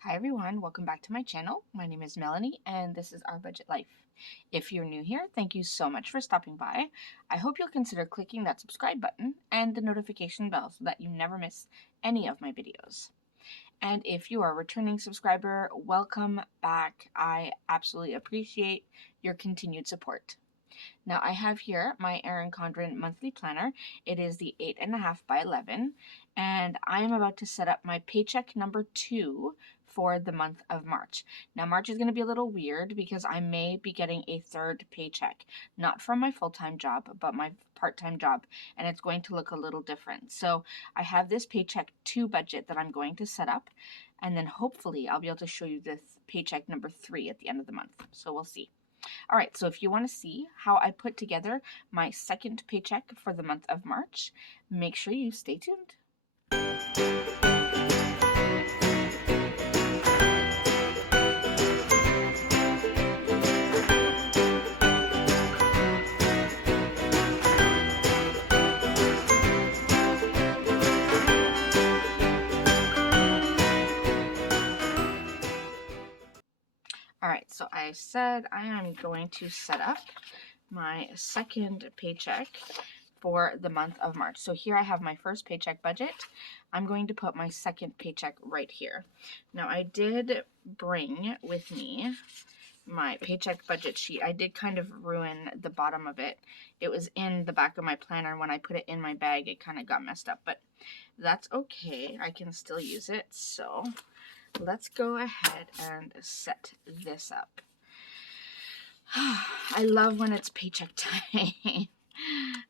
Hi everyone, welcome back to my channel. My name is Melanie and this is Our Budget Life. If you're new here, thank you so much for stopping by. I hope you'll consider clicking that subscribe button and the notification bell so that you never miss any of my videos. And if you are a returning subscriber, welcome back. I absolutely appreciate your continued support. Now I have here my Erin Condren monthly planner. It is the 8.5 by 11, and I am about to set up my paycheck number 2 for the month of March. Now March is going to be a little weird because I may be getting a third paycheck, not from my full-time job, but my part-time job, and it's going to look a little different. So I have this paycheck 2 budget that I'm going to set up, and then hopefully I'll be able to show you this paycheck number 3 at the end of the month. So we'll see. All right, so if you want to see how I put together my second paycheck for the month of March, make sure you stay tuned. All right, so I said I am going to set up my second paycheck for the month of March. So here I have my first paycheck budget. I'm going to put my second paycheck right here. Now I did bring with me my paycheck budget sheet. I did kind of ruin the bottom of it. It was in the back of my planner. When I put it in my bag, it kind of got messed up, but that's okay. I can still use it. So let's go ahead and set this up. I love when it's paycheck time.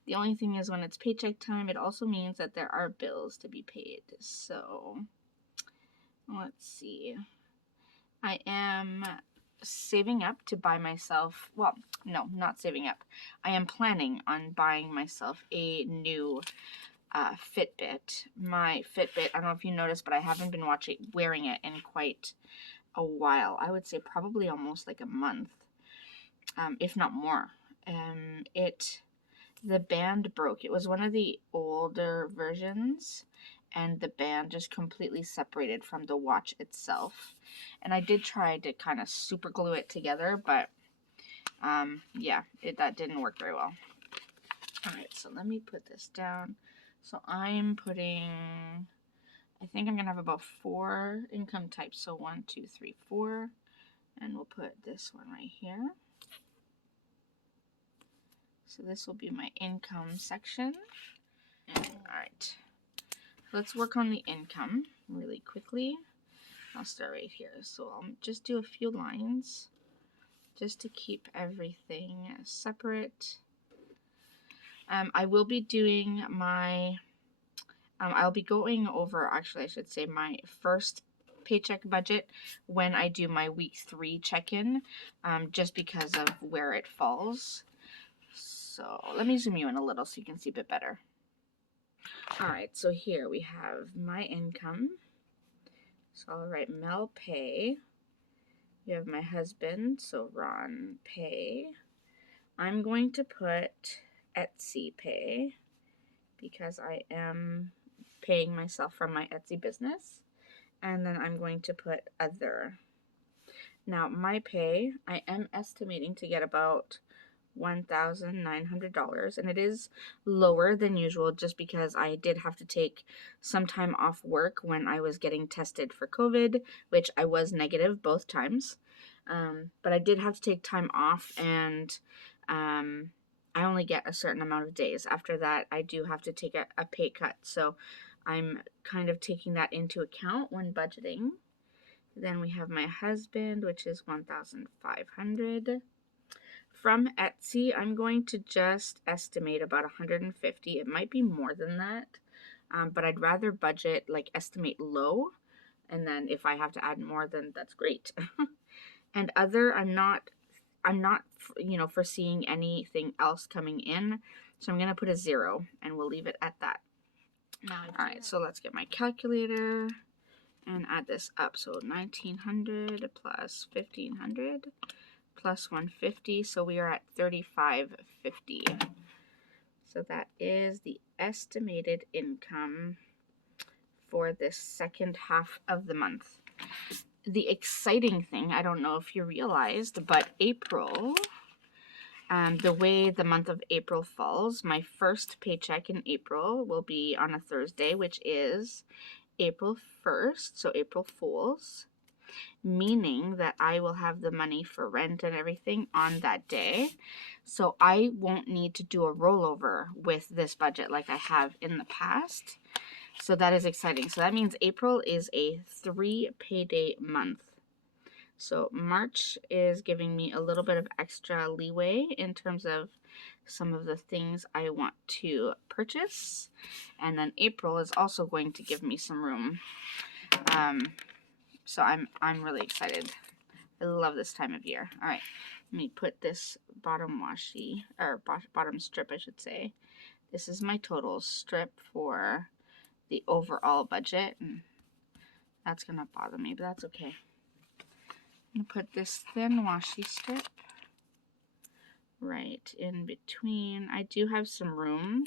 The only thing is when it's paycheck time, it also means that there are bills to be paid. So let's see. I am saving up to buy myself, well, no, not saving up. I am planning on buying myself a new Fitbit. My Fitbit, I don't know if you noticed, but I haven't been wearing it in quite a while. I would say probably almost like a month, if not more. The band broke. It was one of the older versions, and the band just completely separated from the watch itself. And I did try to kind of super glue it together, but yeah, that didn't work very well. All right, so let me put this down. So I'm putting, I think I'm gonna have about 4 income types. So 1, 2, 3, 4, and we'll put this one right here. So this will be my income section. All right, let's work on the income really quickly. I'll start right here. So I'll just do a few lines just to keep everything separate. I will be doing my, I'll be going over, actually I should say, my first paycheck budget when I do my week 3 check-in, just because of where it falls. So let me zoom you in a little so you can see a bit better. All right, so here we have my income. So I'll write Mel pay. You have my husband, so Ron pay. I'm going to put Etsy pay because I am paying myself from my Etsy business. And then I'm going to put other. Now my pay, I am estimating to get about $1,900, and it is lower than usual just because I did have to take some time off work when I was getting tested for COVID, which I was negative both times. But I did have to take time off, and I only get a certain amount of days. After that, I do have to take a pay cut. So I'm kind of taking that into account when budgeting. Then we have my husband, which is $1,500. From Etsy, I'm going to just estimate about $150. It might be more than that, but I'd rather budget, like estimate low, and then if I have to add more, then that's great. And other, I'm not, foreseeing anything else coming in, so I'm gonna put a 0, and we'll leave it at that. All right, so let's get my calculator and add this up. So 1,900 plus 1,500 plus 150, so we are at 3,550. So that is the estimated income for this second half of the month. the exciting thing, I don't know if you realized, but April, the way the month of April falls, my first paycheck in April will be on a Thursday, which is April 1st, so April Fool's, meaning that I will have the money for rent and everything on that day. So I won't need to do a rollover with this budget like I have in the past. So that is exciting. So that means April is a 3 payday month. So March is giving me a little bit of extra leeway in terms of some of the things I want to purchase. And then April is also going to give me some room. So I'm really excited. I love this time of year. All right, let me put this bottom washi, or bottom strip, I should say. This is my total strip for the overall budget, and that's gonna bother me, but that's okay. I'm gonna put this thin washi strip right in between. I do have some room,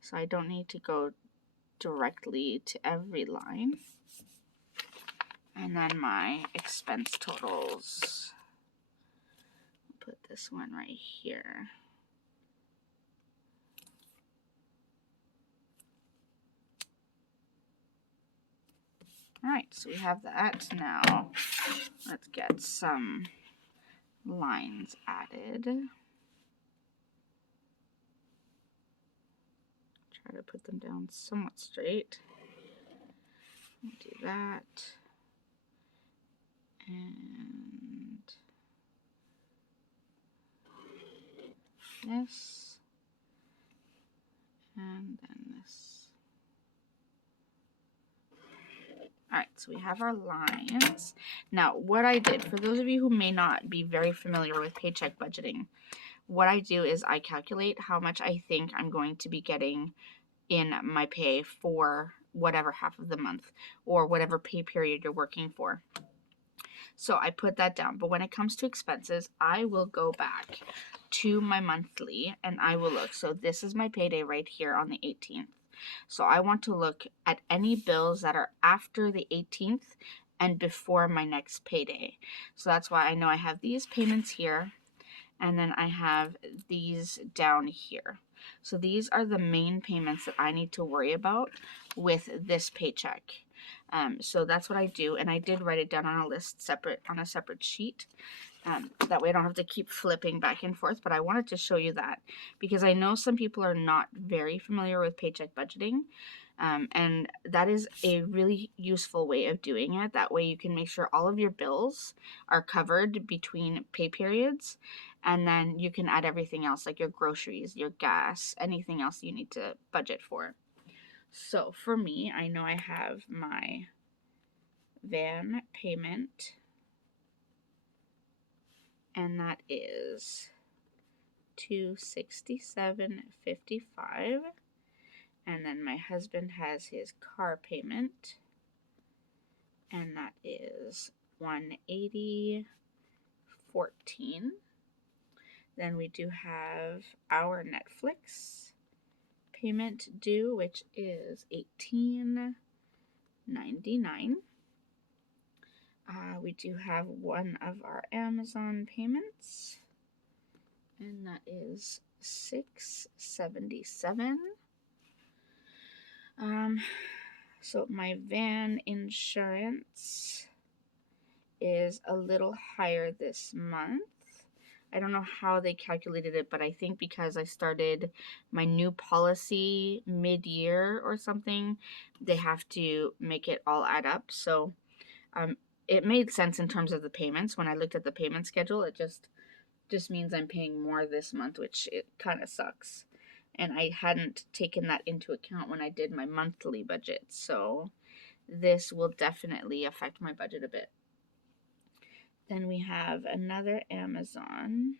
so I don't need to go directly to every line. And then my expense totals. Put this one right here. All right, so we have that. Now let's get some lines added. Try to put them down somewhat straight. Do that. And this. And then this. Alright, so we have our lines. Now, what I did, for those of you who may not be very familiar with paycheck budgeting, what I do is I calculate how much I think I'm going to be getting in my pay for whatever half of the month or whatever pay period you're working for. So I put that down. But when it comes to expenses, I will go back to my monthly and I will look. So this is my payday right here on the 18th. So I want to look at any bills that are after the 18th and before my next payday. So that's why I know I have these payments here and then I have these down here. So these are the main payments that I need to worry about with this paycheck. So that's what I do, and I did write it down on a list on a separate sheet. That way I don't have to keep flipping back and forth, but I wanted to show you that because I know some people are not very familiar with paycheck budgeting, and that is a really useful way of doing it. That way you can make sure all of your bills are covered between pay periods, and then you can add everything else like your groceries, your gas, anything else you need to budget for. So for me, I know I have my van payment, and that is $267.55. And then my husband has his car payment, and that is $180.14. Then we do have our Netflix payment due, which is $18.99. We do have one of our Amazon payments, and that is $6.77. So my van insurance is a little higher this month. I don't know how they calculated it, but I think because I started my new policy mid-year or something, they have to make it all add up. So it made sense in terms of the payments. When I looked at the payment schedule, it just means I'm paying more this month, which it kind of sucks. And I hadn't taken that into account when I did my monthly budget. So this will definitely affect my budget a bit. Then we have another Amazon.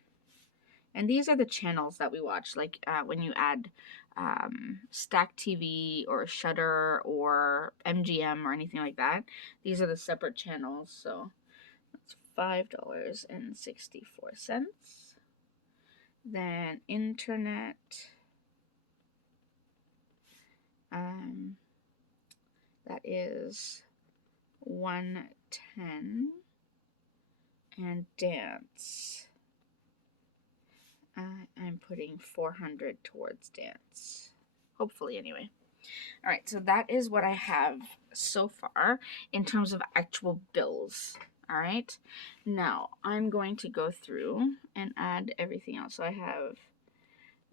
And these are the channels that we watch. Like when you add Stack TV or Shudder or MGM or anything like that, these are the separate channels. So that's $5.64. Then internet. That is 110, and dance. I'm putting 400 towards dance. Hopefully, anyway. All right, so that is what I have so far in terms of actual bills. All right, now I'm going to go through and add everything else. So I have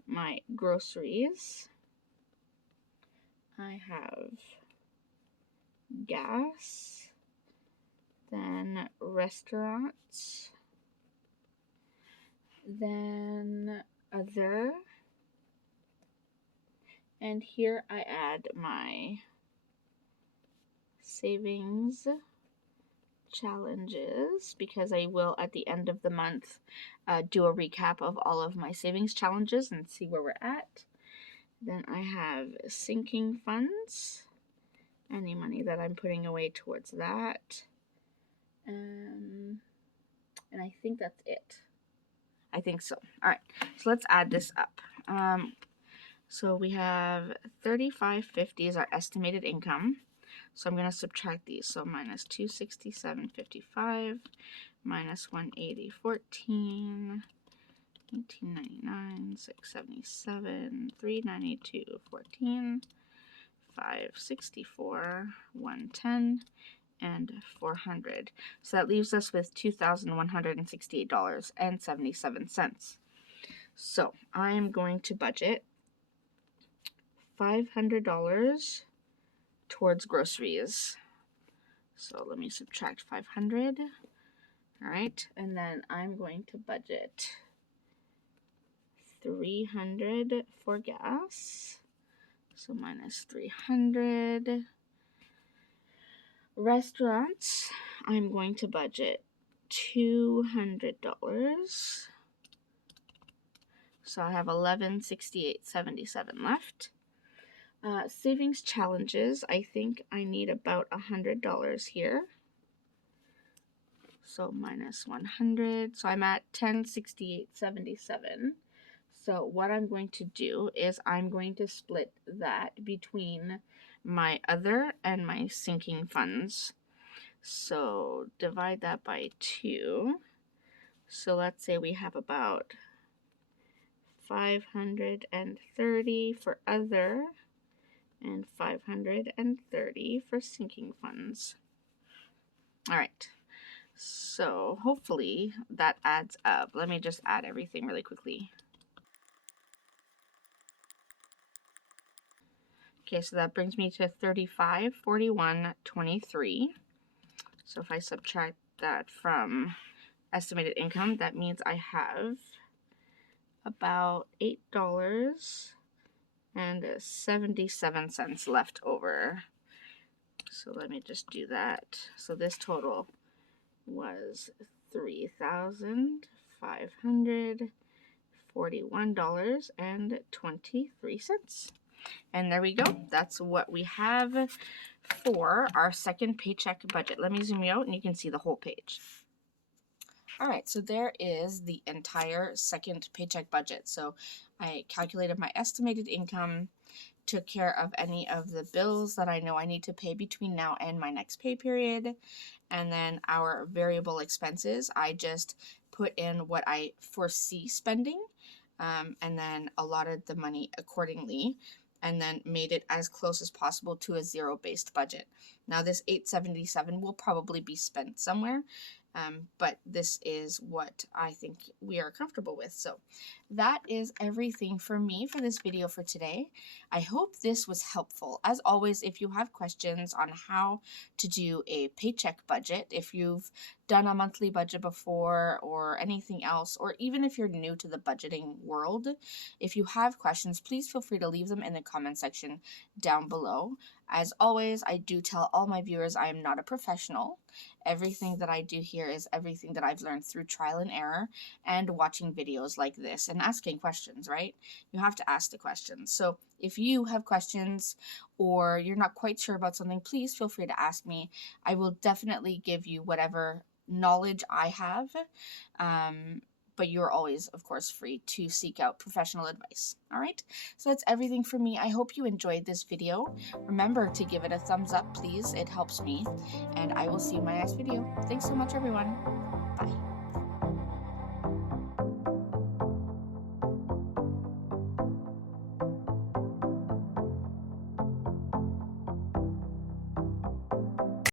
my groceries. I have gas, then restaurants, then other, and here I add my savings challenges, because I will at the end of the month do a recap of all of my savings challenges and see where we're at. Then I have sinking funds, any money that I'm putting away towards that. And I think that's it. I think so. All right, so let's add this up. So we have $35.50 is our estimated income. So I'm going to subtract these. So minus $267.55 minus $180.14, $18.99, $677, $392.14, $564, $110, and $400. So that leaves us with $2,168.77. So I'm going to budget $500 towards groceries. So let me subtract 500. All right, and then I'm going to budget 300 for gas. So minus 300. Restaurants, I'm going to budget $200. So I have $1168.77 left. Savings challenges, I think I need about $100 here. So minus 100. So I'm at $1068.77. So what I'm going to do is I'm going to split that between my other and my sinking funds. So divide that by 2. So let's say we have about 530 for other and 530 for sinking funds. All right. So hopefully that adds up. Let me just add everything really quickly. Okay, so that brings me to 3541.23. So if I subtract that from estimated income, that means I have about $8.77 left over. So let me just do that. So this total was $3,541.23. And there we go. That's what we have for our second paycheck budget. Let me zoom you out and you can see the whole page. All right, so there is the entire second paycheck budget. So I calculated my estimated income, took care of any of the bills that I know I need to pay between now and my next pay period, and then our variable expenses, I just put in what I foresee spending, and then allotted the money accordingly, and then made it as close as possible to a zero-based budget. Now this $877 will probably be spent somewhere, but this is what I think we are comfortable with. So that is everything for me for this video for today. I hope this was helpful. As always, if you have questions on how to do a paycheck budget, if you've done a monthly budget before or anything else, or even if you're new to the budgeting world, if you have questions, please feel free to leave them in the comment section down below. As always, I do tell all my viewers I am not a professional. Everything that I do here is everything that I've learned through trial and error and watching videos like this and asking questions, right? You have to ask the questions. So if you have questions or you're not quite sure about something, please feel free to ask me. I will definitely give you whatever knowledge I have. but you're always, of course, free to seek out professional advice. All right, so that's everything for me. I hope you enjoyed this video. Remember to give it a thumbs up, please. It helps me, and I will see you in my next video. Thanks so much, everyone. Bye.